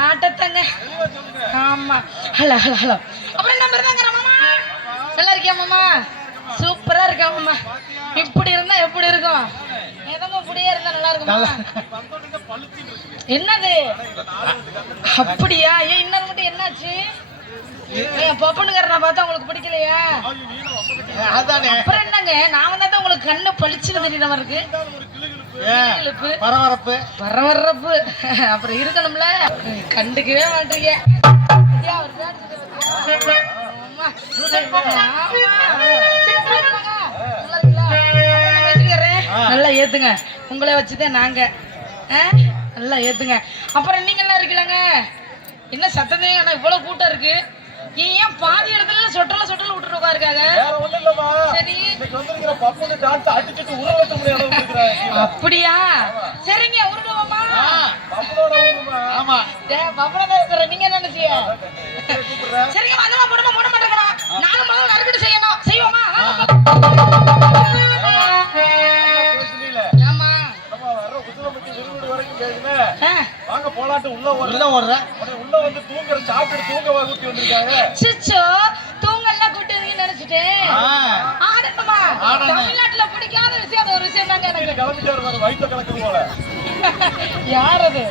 ஆட்டத்தங்க. ஆமா. Hello hello hello. அப்புறம் என்ன இருந்தாங்க மாமா? நல்லா இருக்கியா மாமா? சூப்பரா இருக்கா மாமா. இப்படி இருந்தா எப்படி இருக்கும்? ஏதோ இப்படியே இருந்தா நல்லா இருக்கும். என்னது அப்படியா? ஏன் இன்னொரு மட்டும் என்னாச்சு? பப்பனுங்கிறத பார்த்தா உங்களுக்கு பிடிக்கலையா? அப்புறம் என்னங்க, நான் வந்தா உங்களுக்கு கண்ணு பளிச்சுன்னு தெரியற மாதிரி இருக்கு. பரபரப்பு பரபரப்பு அப்புறம் இருக்கணும்ல. கண்டுக்கவே மாட்டீங்க. நல்லா ஏத்துங்க. உங்களை வச்சுதான் நாங்க நல்லா ஏத்துங்க. அப்புறம் நீங்க எல்லாம் இருக்கலங்க. என்ன சத்தத்தையும் இவ்வளவு கூட்டம் இருக்கு. ஏன் பாதி இடத்துல சொட்டல சொட்டல விட்டுட்டு உட்காருக்காங்க? சரி அப்படியா? சரிங்க உருடுவோமா? நீங்க என்ன நினைச்சீங்க? சரிங்க வந்தமா போடுமா போட மாட்டேங்கிறா. நானும் முதல்ல நறுக்கிட்டு செய்யணும். செய்வோமா? வாங்க போலாட்டு உள்ள ஓடுறேன். உள்ள வந்து தூங்குற சாப்பிட்டு தூங்க ஊத்தி வந்திருக்காங்க. சிச்சோ தூங்கலாம் கூட்டி வந்து நினைச்சிட்டேன். ஆடணுமா? தமிழ்நாட்டுல பிடிக்காத விஷயம் அது ஒரு விஷயம் தாங்க. எனக்கு கிளம்பிட்டு வருவாரு வயிற்று கலக்குது போல. யார் அது?